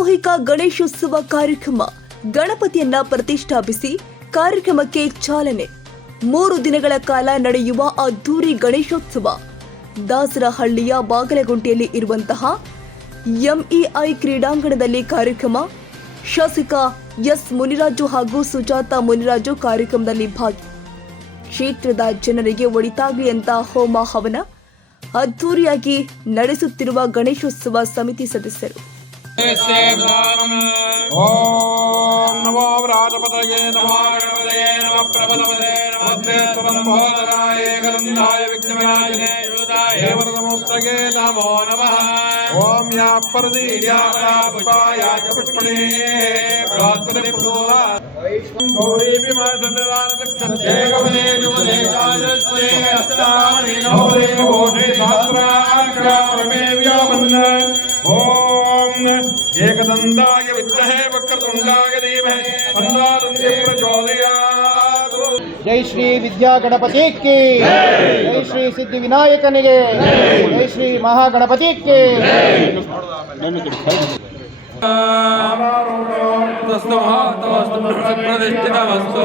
ಸಾಮೂಹಿಕ ಗಣೇಶೋತ್ಸವ ಕಾರ್ಯಕ್ರಮ ಗಣಪತಿಯನ್ನ ಪ್ರತಿಷ್ಠಾಪಿಸಿ ಕಾರ್ಯಕ್ರಮಕ್ಕೆ ಚಾಲನೆ. ಮೂರು ದಿನಗಳ ಕಾಲ ನಡೆಯುವ ಅದ್ದೂರಿ ಗಣೇಶೋತ್ಸವ. ದಾಸರಹಳ್ಳಿಯ ಬಾಗಲಗುಂಟೆಯಲ್ಲಿ ಇರುವಂತಹ ಎಂಇಐ ಕ್ರೀಡಾಂಗಣದಲ್ಲಿ ಕಾರ್ಯಕ್ರಮ, ಶಾಸಕ ಎಸ್ ಮುನಿರಾಜು ಹಾಗೂ ಸುಜಾತ ಮುನಿರಾಜು ಕಾರ್ಯಕ್ರಮದಲ್ಲಿ ಭಾಗಿ. ಕ್ಷೇತ್ರದ ಜನರಿಗೆ ಒಳಿತಾಗಲಿ ಅಂತ ಹೋಮ ಹವನ, ಅದ್ದೂರಿಯಾಗಿ ನಡೆಸುತ್ತಿರುವ ಗಣೇಶೋತ್ಸವ ಸಮಿತಿ ಸದಸ್ಯರು. ఓం నమో రాజపదయే నమాగణపదయే నమ ప్రబలపదే నమోదనాయ గంధాయ విఘ్నవినాయనే దేవతమూర్తగే నమో నమ ఓం యా పరదీయాయ పుష్పణే గౌరీ वक्रतुंडाय प्रचोदयात् जय श्री विद्या गणपति की। जय श्री सिद्धि विनायक निगे जय श्री महागणपति की। प्रतिष्ठित वस्तु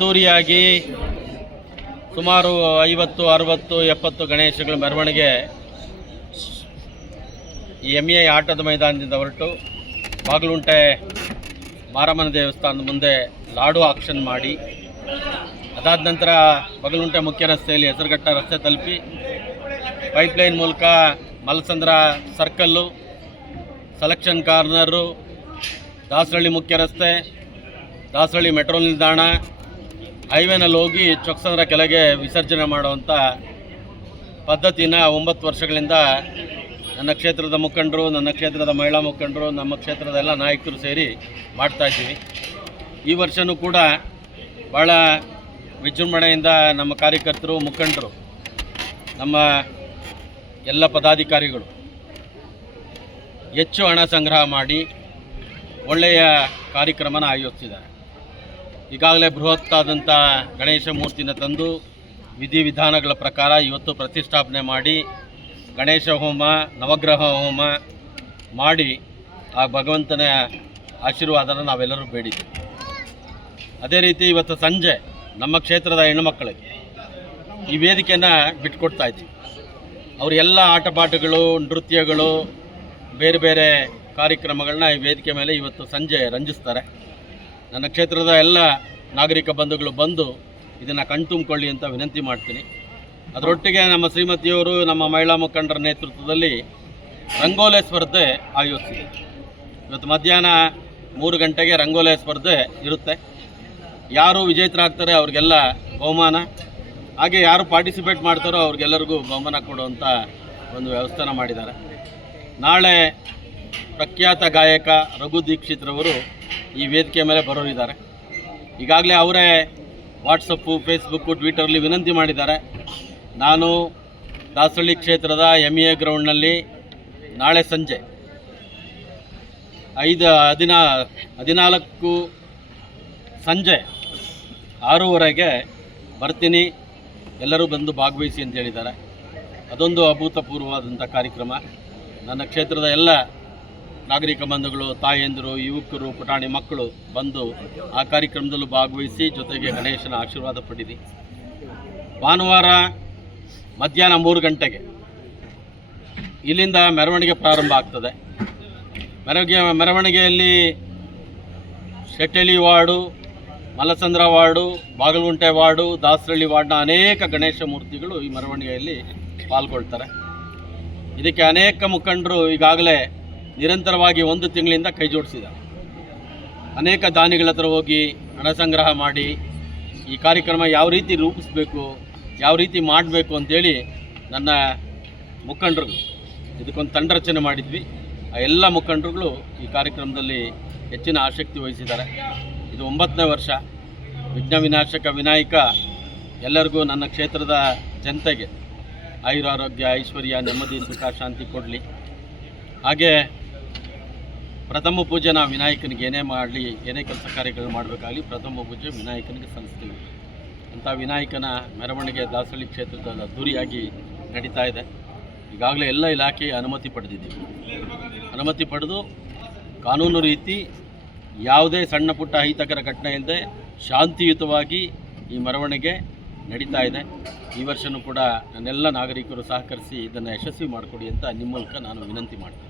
ಅದ್ಧೂರಿಯಾಗಿ ಸುಮಾರು ಐವತ್ತು, ಅರವತ್ತು, ಎಪ್ಪತ್ತು ಗಣೇಶಗಳ ಮೆರವಣಿಗೆ ಎಂ ಎ ಆಟದ ಮೈದಾನದಿಂದ ಹೊರಟು ಬಾಗಲುಂಟೆ ಮಾರಮ್ಮನ ದೇವಸ್ಥಾನದ ಮುಂದೆ ಲಾಡು ಆಕ್ಷನ್ ಮಾಡಿ. ಅದಾದ ನಂತರ ಬಗಲುಂಟೆ ಮುಖ್ಯ ರಸ್ತೆಯಲ್ಲಿ ಹೆಸರುಘಟ್ಟ ರಸ್ತೆ ತಲುಪಿ ಪೈಪ್ಲೈನ್ ಮೂಲಕ Malasandra circle selection corner Dasarahalli ಮುಖ್ಯ ರಸ್ತೆ ದಾಸರಳ್ಳಿ ಮೆಟ್ರೋ ನಿಲ್ದಾಣ ಹೈವೇನಲ್ಲಿ ಹೋಗಿ ಚೊಕ್ಸಂದ್ರ ಕೆಳಗೆ ವಿಸರ್ಜನೆ ಮಾಡುವಂಥ ಪದ್ಧತಿನ ಒಂಬತ್ತು ವರ್ಷಗಳಿಂದ ನನ್ನ ಕ್ಷೇತ್ರದ ಮುಖಂಡರು, ನನ್ನ ಕ್ಷೇತ್ರದ ಮಹಿಳಾ ಮುಖಂಡರು, ನಮ್ಮ ಕ್ಷೇತ್ರದ ಎಲ್ಲ ನಾಯಕರು ಸೇರಿ ಮಾಡ್ತಾ ಇದ್ದೀವಿ. ಈ ವರ್ಷವೂ ಕೂಡ ಭಾಳ ವಿಜೃಂಭಣೆಯಿಂದ ನಮ್ಮ ಕಾರ್ಯಕರ್ತರು, ಮುಖಂಡರು, ನಮ್ಮ ಎಲ್ಲ ಪದಾಧಿಕಾರಿಗಳು ಹೆಚ್ಚು ಹಣ ಸಂಗ್ರಹ ಮಾಡಿ ಒಳ್ಳೆಯ ಕಾರ್ಯಕ್ರಮನ ಆಯೋಜಿಸಿದ್ದಾರೆ. ಈಗಾಗಲೇ ಬೃಹತ್ತಾದಂಥ ಗಣೇಶ ಮೂರ್ತಿನ ತಂದು ವಿಧಿವಿಧಾನಗಳ ಪ್ರಕಾರ ಇವತ್ತು ಪ್ರತಿಷ್ಠಾಪನೆ ಮಾಡಿ ಗಣೇಶ ಹೋಮ, ನವಗ್ರಹ ಹೋಮ ಮಾಡಿ ಆ ಭಗವಂತನ ಆಶೀರ್ವಾದನ ನಾವೆಲ್ಲರೂ ಬೇಡಿದ್ದೀವಿ. ಅದೇ ರೀತಿ ಇವತ್ತು ಸಂಜೆ ನಮ್ಮ ಕ್ಷೇತ್ರದ ಹೆಣ್ಣುಮಕ್ಕಳಿಗೆ ಈ ವೇದಿಕೆಯನ್ನು ಬಿಟ್ಕೊಡ್ತಾ ಇದ್ದೀವಿ. ಅವ್ರ ಎಲ್ಲ ಆಟಪಾಠಗಳು ನೃತ್ಯಗಳು, ಬೇರೆ ಬೇರೆ ಕಾರ್ಯಕ್ರಮಗಳನ್ನ ಈ ವೇದಿಕೆ ಮೇಲೆ ಇವತ್ತು ಸಂಜೆ ರಂಜಿಸ್ತಾರೆ. ನನ್ನ ಕ್ಷೇತ್ರದ ಎಲ್ಲ ನಾಗರಿಕ ಬಂಧುಗಳು ಬಂದು ಇದನ್ನು ಕಣ್ತುಂಬಿಕೊಳ್ಳಿ ಅಂತ ವಿನಂತಿ ಮಾಡ್ತೀನಿ. ಅದರೊಟ್ಟಿಗೆ ನಮ್ಮ ಶ್ರೀಮತಿಯವರು, ನಮ್ಮ ಮಹಿಳಾ ಮುಖಂಡರ ನೇತೃತ್ವದಲ್ಲಿ ರಂಗೋಲೆ ಸ್ಪರ್ಧೆ ಆಯೋಜಿಸಿದೆ. ಇವತ್ತು ಮಧ್ಯಾಹ್ನ ಮೂರು ಗಂಟೆಗೆ ರಂಗೋಲೆ ಸ್ಪರ್ಧೆ ಇರುತ್ತೆ. ಯಾರು ವಿಜೇತರಾಗ್ತಾರೆ ಅವ್ರಿಗೆಲ್ಲ ಬಹುಮಾನ. ಹಾಗೆ ಯಾರು ಪಾರ್ಟಿಸಿಪೇಟ್ ಮಾಡ್ತಾರೋ ಅವ್ರಿಗೆಲ್ಲರಿಗೂ ಬಹುಮಾನ ಕೊಡುವಂಥ ಒಂದು ವ್ಯವಸ್ಥೆನ ಮಾಡಿದ್ದಾರೆ. ನಾಳೆ ಪ್ರಖ್ಯಾತ ಗಾಯಕ ರಘು ದೀಕ್ಷಿತ್ರವರು ಈ ವೇದಿಕೆ ಮೇಲೆ ಬರೋರಿದ್ದಾರೆ. ಈಗಾಗಲೇ ಅವರೇ ವಾಟ್ಸಪ್ಪು ಫೇಸ್ಬುಕ್ಕು ಟ್ವಿಟರಲ್ಲಿ ವಿನಂತಿ ಮಾಡಿದ್ದಾರೆ. ನಾನು ದಾಸಹಳ್ಳಿ ಕ್ಷೇತ್ರದ ಎಂ ಎ ಗ್ರೌಂಡ್ನಲ್ಲಿ ನಾಳೆ ಸಂಜೆ ಐದು, ಹದಿನಾ, ಹದಿನಾಲ್ಕು ಸಂಜೆ ಆರೂವರೆಗೆ ಬರ್ತೀನಿ. ಎಲ್ಲರೂ ಬಂದು ಭಾಗವಹಿಸಿ ಅಂತ ಹೇಳಿದ್ದಾರೆ. ಅದೊಂದು ಅಭೂತಪೂರ್ವವಾದಂಥ ಕಾರ್ಯಕ್ರಮ. ನನ್ನ ಕ್ಷೇತ್ರದ ಎಲ್ಲ ನಾಗರಿಕ ಬಂಧುಗಳು, ತಾಯಂದಿರು, ಯುವಕರು, ಪುಟಾಣಿ ಮಕ್ಕಳು ಬಂದು ಆ ಕಾರ್ಯಕ್ರಮದಲ್ಲೂ ಭಾಗವಹಿಸಿ ಜೊತೆಗೆ ಗಣೇಶನ ಆಶೀರ್ವಾದ ಪಡೆದಿ. ಭಾನುವಾರ ಮಧ್ಯಾಹ್ನ ಮೂರು ಗಂಟೆಗೆ ಇಲ್ಲಿಂದ ಮೆರವಣಿಗೆ ಪ್ರಾರಂಭ ಆಗ್ತದೆ. ಮೆರವಣಿಗೆ, ಮೆರವಣಿಗೆಯಲ್ಲಿ Shettihalli ward, Malasandra ward, Bagalagunte ward, Dasarahalli ವಾರ್ಡ್ನ ಅನೇಕ ಗಣೇಶ ಮೂರ್ತಿಗಳು ಈ ಮೆರವಣಿಗೆಯಲ್ಲಿ ಪಾಲ್ಗೊಳ್ತಾರೆ. ಇದಕ್ಕೆ ಅನೇಕ ಮುಖಂಡರು ಈಗಾಗಲೇ ನಿರಂತರವಾಗಿ ಒಂದು ತಿಂಗಳಿಂದ ಕೈ ಜೋಡಿಸಿದ ಅನೇಕ ದಾನಿಗಳ ಹತ್ರ ಹೋಗಿ ಹಣ ಸಂಗ್ರಹ ಮಾಡಿ ಈ ಕಾರ್ಯಕ್ರಮ ಯಾವ ರೀತಿ ರೂಪಿಸಬೇಕು, ಯಾವ ರೀತಿ ಮಾಡಬೇಕು ಅಂತೇಳಿ ನನ್ನ ಮುಖಂಡರು ಇದಕ್ಕೊಂದು ತಂಡ ರಚನೆ ಮಾಡಿದ್ವಿ. ಆ ಎಲ್ಲ ಮುಖಂಡರುಗಳು ಈ ಕಾರ್ಯಕ್ರಮದಲ್ಲಿ ಹೆಚ್ಚಿನ ಆಸಕ್ತಿ ವಹಿಸಿದ್ದಾರೆ. ಇದು ಒಂಬತ್ತನೇ ವರ್ಷ. ವಿಘ್ನ ವಿನಾಶಕ ವಿನಾಯಕ ಎಲ್ಲರಿಗೂ ನನ್ನ ಕ್ಷೇತ್ರದ ಜನತೆಗೆ ಆಯುರಾರೋಗ್ಯ, ಐಶ್ವರ್ಯ, ನೆಮ್ಮದಿ, ಸುಖ, ಶಾಂತಿ ಕೊಡಲಿ. ಹಾಗೆ ಪ್ರಥಮ ಪೂಜೆ ನಾವು ವಿನಾಯಕನಿಗೆ ಏನೇ ಮಾಡಲಿ, ಏನೇ ಕೆಲಸ ಕಾರ್ಯಗಳು ಮಾಡಬೇಕಾಗಲಿ ಪ್ರಥಮ ಪೂಜೆ ವಿನಾಯಕನಿಗೆ ಸಲ್ಲಿಸ್ತೀವಿ. ಅಂಥ ವಿನಾಯಕನ ಮೆರವಣಿಗೆ ದಾಸಹಳ್ಳಿ ಕ್ಷೇತ್ರದ ಅದ್ದೂರಿಯಾಗಿ ನಡೀತಾ ಇದೆ. ಈಗಾಗಲೇ ಎಲ್ಲ ಇಲಾಖೆ ಅನುಮತಿ ಪಡೆದಿದ್ದೀವಿ ಅನುಮತಿ ಪಡೆದು ಕಾನೂನು ರೀತಿ ಯಾವುದೇ ಸಣ್ಣ ಪುಟ್ಟ ಅಹಿತಕರ ಘಟನೆ ಇಲ್ಲದೆ ಶಾಂತಿಯುತವಾಗಿ ಈ ಮೆರವಣಿಗೆ ನಡೀತಾ ಇದೆ. ಈ ವರ್ಷವೂ ಕೂಡ ನನ್ನೆಲ್ಲ ನಾಗರಿಕರು ಸಹಕರಿಸಿ ಇದನ್ನು ಯಶಸ್ವಿ ಮಾಡಿಕೊಡಿ ಅಂತ ನಿಮ್ಮ ಮೂಲಕ ನಾನು ವಿನಂತಿ ಮಾಡ್ತೀನಿ.